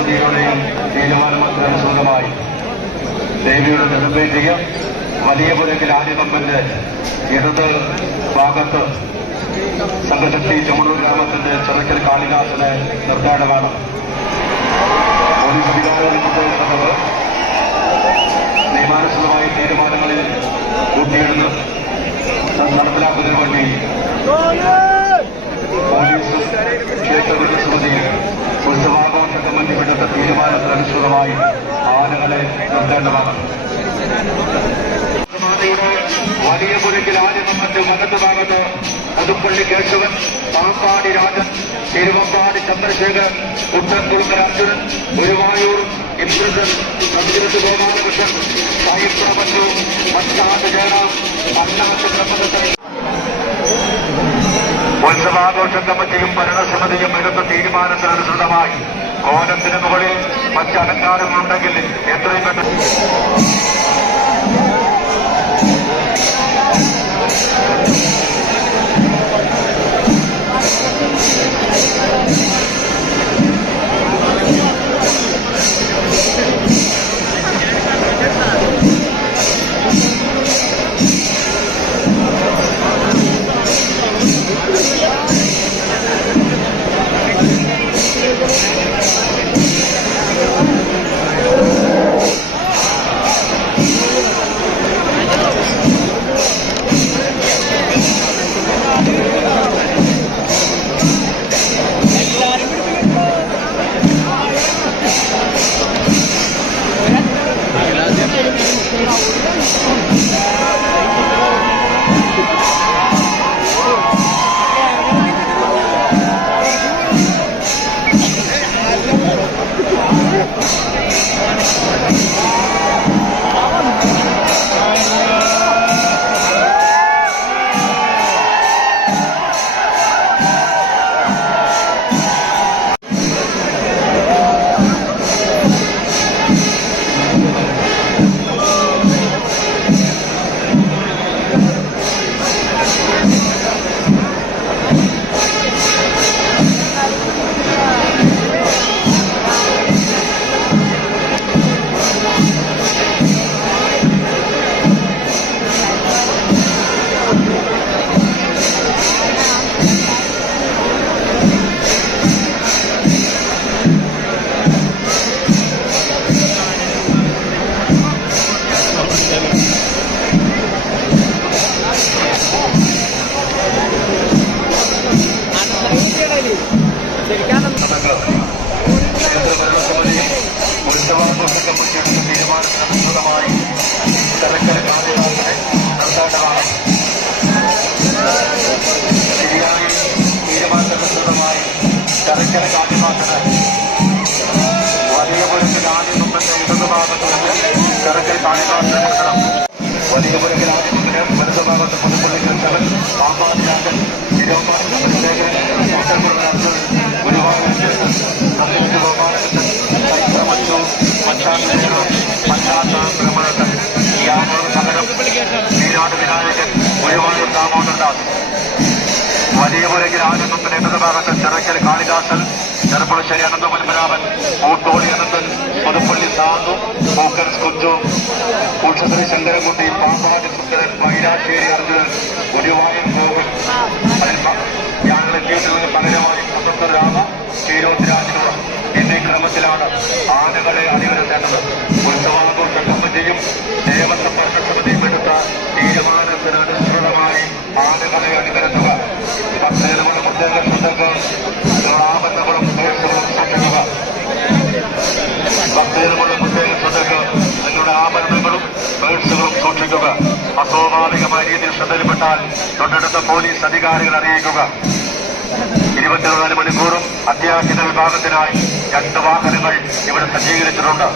സമിതിയുടെയും സ്വന്തമായി ദേവിയുടെ നെടുമ്പേറ്റിക വലിയ പുരക്കിൽ ആര്യതമ്പന്റെ ഇടത് ഭാഗത്ത് സംഘശക്തി ചുമടൂർ ഗ്രാമത്തിന്റെ ചെറുക്കൽ കാളിദാസനെ നിർത്താടകാണ് പോലീസ് അധികാരികൾ നിയമാനുസൃതമായ തീരുമാനങ്ങളിൽ കൂട്ടിയിടുന്നു. നടപ്പിലാക്കുന്നതിന് വേണ്ടി പോലീസ് ക്ഷേത്രത്തിന്റെ സമിതി ഉത്സവാഘോഷ കമ്മിറ്റിപ്പെട്ട തീരുമാനത്തിനനുസൃതമായി ആനകളെ നിർത്തേണ്ടതാണ് വലിയ പുരക്കിൽ ആദ്യം മറ്റ് വലതു ഭാഗത്ത് പുതുപ്പള്ളി കേശവൻ പാമ്പാടി രാജൻ തിരുവമ്പാടി ചന്ദ്രശേഖരൻ കുട്ടൻകുളുക്കര അർജുനൻ ഗുരുവായൂർ ഇന്ദ്രസൻ സംസ്കൃത ഗോപാലകൃഷ്ണൻ സായിപ്രമല്ലു മറ്റാട്ട് ജയറാം അന്നാട്ട് ബ്രഹ്മദത്തൻ. ഉത്സവാഘോഷ കമ്മിറ്റിയും ഭരണസമിതിയും എടുത്ത തീരുമാനത്തിനനുസൃതമായി കോലത്തിന് മുകളിൽ മറ്റലങ്കാരങ്ങളുണ്ടെങ്കിൽ എത്രയും പെട്ടെന്ന് തിരക്കൽ കാണിക്കണം വലിയ പുരക്കിൽ ആദ്യം മുമ്പിന് വലതുഭാഗത്ത് പുതുപ്പള്ളി കൃഷ്ണൻ പാമ്പാതിരാജൻ തിരുവമ്പാടി ചന്ദ്രശേഖരൻ ഗുരുവായൂർ ഗോപാലകൃഷ്ണൻ മച്ചാന്തേരം പഞ്ചാത്ത ബ്രഹ്മണത്തൻ യാമൂർ നഗരം ശ്രീനാട് വിനായകൻ ഗുരുവായൂർ ദാമോദർദാസ് വലിയ പുരകിൽ ആനന്ദത്തിന് ഇടതുഭാഗത്ത് ചിറക്കൽ കാളിദാസൻ ചെറുപ്പുളശ്ശേരി അനന്ത കൂട്ടോളി അനന്തൻ ಸಾಧು ಬೋಕರ್ಸ್ ಕುಜ್ಜು ಉಳ್ಸದ್ರೆ ಸಂಗರ ಗುಡ್ಡಿ ಪಾಂಪರಾಜ ಪುತ್ರ ಮೈರಾ ആഭരണങ്ങളും പേഴ്സുകളും സൂക്ഷിക്കുക. അസ്വാഭാവികമായ രീതിയിൽ ശ്രദ്ധയിൽപ്പെട്ടാൽ തൊട്ടടുത്ത പോലീസ് അധികാരികൾ അറിയിക്കുക. ഇരുപത്തിനാല് മണിക്കൂറും അത്യാഹിത വിഭാഗത്തിനായി രണ്ട് വാഹനങ്ങൾ ഇവിടെ സജ്ജീകരിച്ചിട്ടുണ്ട്.